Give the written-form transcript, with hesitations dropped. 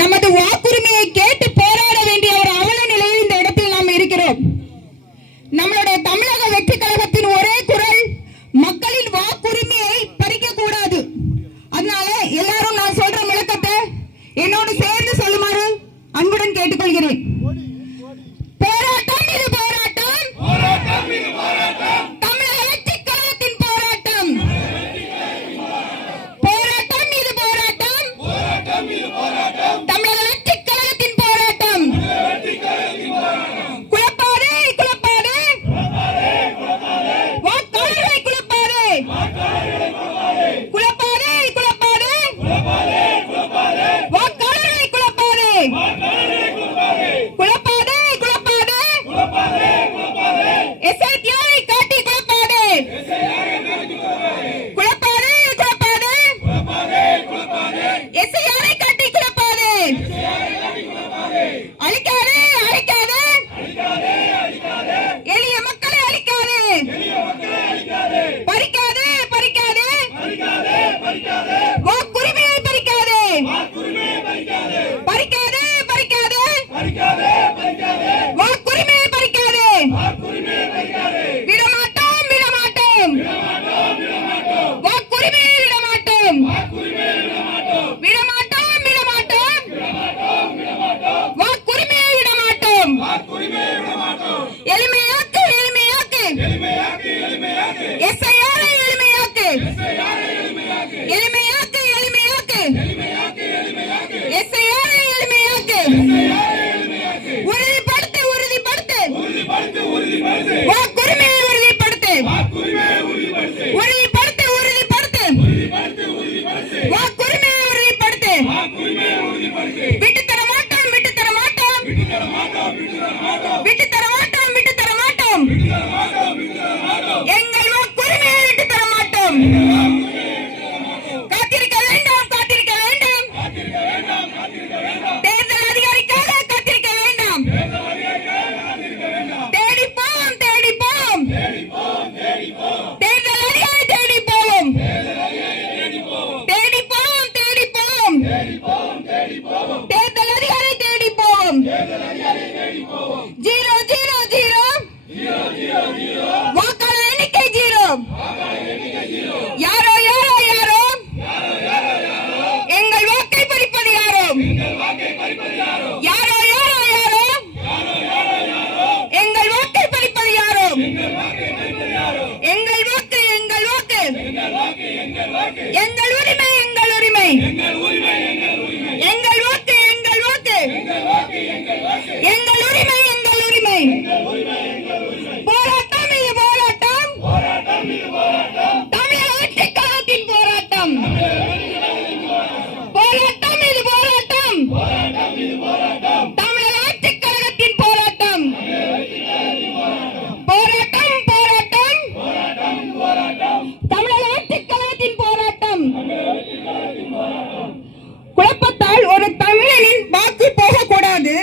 நமது வாக்குரிமையை கேட்டு போராட வேண்டிய ஒரு அவல நிலையில் இந்த இடத்தில் நாம் இருக்கிறோம். நம்மளுடைய தமிழக வெற்றி கழகத்தின் ஒரே குரல் மக்களின் வாக்குரிமையை பறிக்க கூடாது. அதனால எல்லாரும் நான் சொல்ற விளக்கத்தை என்னோடு சேர்ந்து சொல்லுமாறு அன்புடன் கேட்டுக்கொள்கிறேன். போராட்டம் இது போராட்டம், தமிழக வெற்றி கழகத்தின் போராட்டம். போராட்டம் இது போராட்டம், தமிழக வெற்றி கழகத்தின் போராட்டம். குழப்பாதே குழப்பாதே, வாக்காளர்களை குழப்பாதே, குழப்பாதே குழப்பாதே, வாக்காளர்களை குழப்பாதே, குழப்பாதே குழப்பாதே, எஸ்ஐடியை காட்டி குழப்பாதே, குழப்பாதே குழப்பாதே, எஸ்ஐஆரை காட்டி குழப்பாதே, அழிக்காதே அழிக்காதே, எளிய மக்களை அழிக்காதே, பறிக்காதே பறிக்காதே, வாக்குரிமையை பறிக்காதே, பறிக்காதே பறிக்காதே, வாக்குரிமையை பறிக்காதே. விடமாட்டோம் விடமாட்டோம், வாக்குரிமையை விடமாட்டோம், விடமாட்டோம் விடமாட்டோம், வாக்குரிமையை விடமாட்டோம். எளிமையாக்கு எளிமையாக்கு, எஸ்ஐஆரை எளிமையாக்கு, எளிமையாக்கு எளிமையாக்கு, எஸ்ஐஆரை எளிமையாக்கு. உறுதிப்படுத்து உறுதிப்படுத்து, வாக்குரிமையை உறுதிப்படுத்து, உறுதிப்படுத்து உறுதிப்படுத்து, வாக்குரிமையை உறுதிப்படுத்து. விட்டுத்தர மாட்டோம் விட்டுத்தர மாட்டோம், விட்டுத்தர மாட்டோம் விட்டுத்தர மாட்டோம், எங்கள் வாக்குரிமையை விட்டுத்தர மாட்டோம். காத்திருக்க வேண்டாம் காத்திருக்க வேண்டாம், தேர்தல் அதிகாரிக்காக காத்திருக்க வேண்டாம். தேடிப்போம் தேடிப்போம், தேர்தல் அதிகாரி தேடிப்போம், தேடிப்போம் தேடிப்போம், தேர்தல் அதிகாரி தேடிப்போம். 0 0 0, வாக்காளர் எண்ணிக்கை 0. யாரோ யாரோ யாரோ, எங்கள் வாக்கை பறிப்பது யாரோ, யாரோ யாரோ யாரோ, எங்கள் வாக்கை பறிப்பது யாரோ. எங்கள் வாக்கு எங்கள் வாக்கு, எங்கள் உரிமை எங்கள் உரிமை, எங்கள் வாக்கு எங்கள் வாக்கு, எங்கள் உரிமை எங்கள் உரிமை. போராட்டம் இது போராட்டம், தமிழக வெற்றி கழகத்தின் போராட்டம். போராட்டம் இது போராட்டம், தமிழக வெற்றி கழகத்தின் போராட்டம். போராட்டம் போராட்டம், தமிழக வெற்றி கழகத்தின் போராட்டம். குழப்பத்தால் ஒரு தமிழனின் வாக்கு போகக்கூடாது.